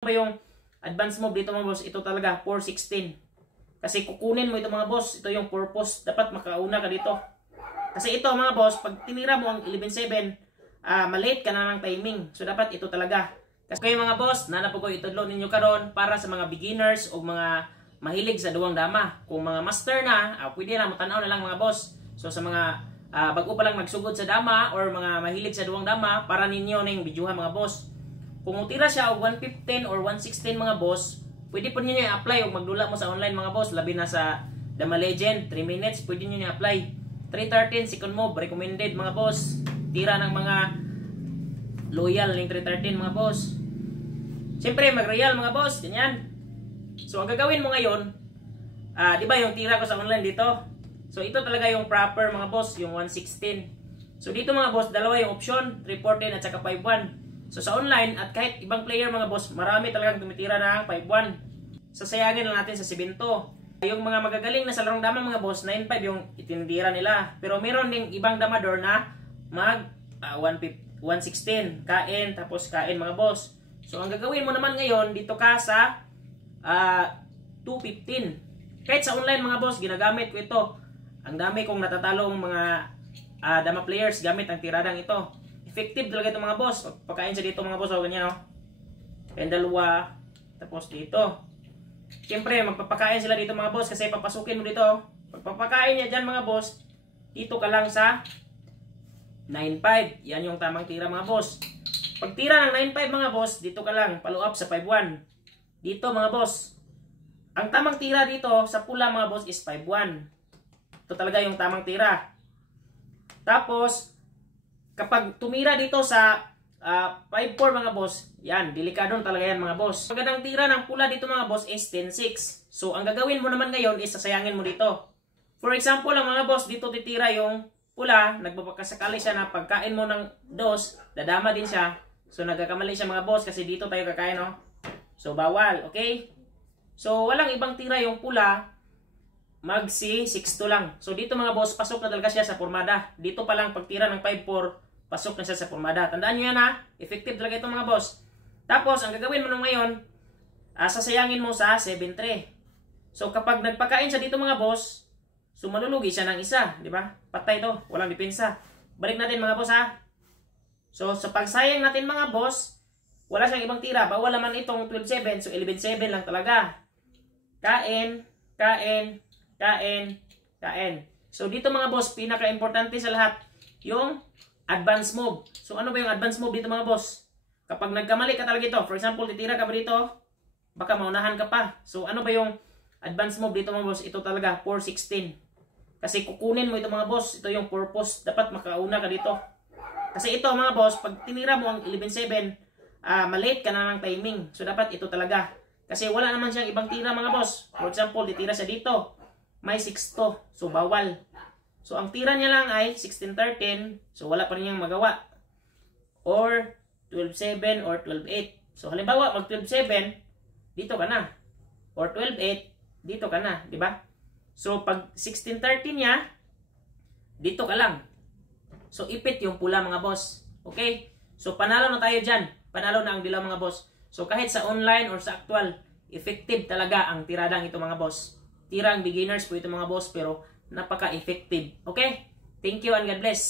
Ba yung advance move dito mga boss? Ito talaga, 416. Kasi kukunin mo ito mga boss. Ito yung purpose. Dapat makauna ka dito. Kasi ito mga boss, pag tinira mo ang 11-7, malate ka na ng timing. So dapat ito talaga. Kasi kayo mga boss, nanapo ko itudlo ninyo karon para sa mga beginners o mga mahilig sa duwang dama. Kung mga master na, pwede na matanaw na lang mga boss. So sa mga bago pa lang magsugod sa dama or mga mahilig sa duwang dama, para ninyo na yung videohan mga boss. Kung utira siya og 115 or 116 mga boss, pwede po ninyo i-apply o magdula mo sa online mga boss. Labi na sa Dama Legend, 3 minutes, pwede nyo i-apply. 313, second move, recommended mga boss. Tira ng mga loyal ng 313 mga boss. Siyempre, mag-real mga boss, ganyan. So, ang gagawin mo ngayon, di ba yung tira ko sa online dito? So, ito talaga yung proper mga boss, yung 116. So, dito mga boss, dalawa yung option, 314 at saka 51. So, sa online, at kahit ibang player mga boss, marami talagang tumitira ng 51. Sasayangin lang natin sa 7. Yung mga magagaling na sa larong dama mga boss, 9-5 yung itinitira nila. Pero meron ding ibang damador na mag 116, kain, tapos kain mga boss. So, ang gagawin mo naman ngayon, dito ka sa 215. Kahit sa online mga boss, ginagamit ko ito. Ang dami kong natatalong mga dama players gamit ang tiradang ito. Effective talaga ito mga boss. Pagkain siya dito mga boss, o ganyan o. Kaya dalawa, tapos dito. Siyempre, magpapakain sila dito mga boss kasi papasukin mo dito. Pagpapakain niya dyan mga boss, dito ka lang sa 9-5. Yan yung tamang tira mga boss. Pag tira ng 9-5 mga boss, dito ka lang, follow up sa 5-1. Dito mga boss, ang tamang tira dito sa pula mga boss is 5-1. Ito talaga yung tamang tira. Tapos, kapag tumira dito sa 5-4 mga boss, yan, delikadong talaga yan mga boss. Magandang tira ng pula dito mga boss is 10-6. So, ang gagawin mo naman ngayon is sasayangin mo dito. For example, ang mga boss, dito titira yung pula, nagpapakasakali siya na pagkain mo ng dos, dadama din siya. So, nagkakamali siya mga boss kasi dito tayo kakain, no? So, bawal, okay? So, walang ibang tira yung pula, magsi 6-2 lang. So, dito mga boss, pasok na talaga siya sa pormada. Dito pa lang pagtira ng 5-4, pasok na siya sa pormada. Tandaan nyo yan ha, effective talaga ito mga boss. Tapos, ang gagawin mo nung ngayon, sasayangin mo sa 7-3. So, kapag nagpakain siya dito mga boss, so malulugi siya ng isa, di ba? Patay to, walang depensa. Balik natin mga boss ha. So, sa pagsayang natin mga boss, wala siyang ibang tira. Bawal naman itong 12-7, so 11-7 lang talaga. Kain, kain, kain, kain. So, dito mga boss, pinaka-importante sa lahat, yung advance move. So, ano ba yung advance move dito mga boss? Kapag nagkamali ka talaga ito, for example, titira ka ba dito, baka maunahan ka pa. So, ano ba yung advance move dito mga boss? Ito talaga, 416. Kasi kukunin mo ito mga boss, ito yung purpose. Dapat makauna ka dito. Kasi ito mga boss, pag tinira mo ang 11-7, malate ka na ng timing. So, dapat ito talaga. Kasi wala naman siyang ibang tira mga boss. For example, titira siya dito. May 6-2. So, bawal. So, ang tira niya lang ay 16-13. So, wala pa rin niyang magawa. Or 12-7 or 12-8. So, halimbawa, mag 12-7, dito ka na. Or 12-8, dito ka na. Diba? So, pag 16-13 niya, dito ka lang. So, ipit yung pula mga boss. Okay? So, panalo na tayo dyan. Panalo na ang dilaw mga boss. So, kahit sa online or sa actual, effective talaga ang tiradang ito mga boss. Tirang beginners po ito mga boss, pero napaka-effective. Okay? Thank you and God bless.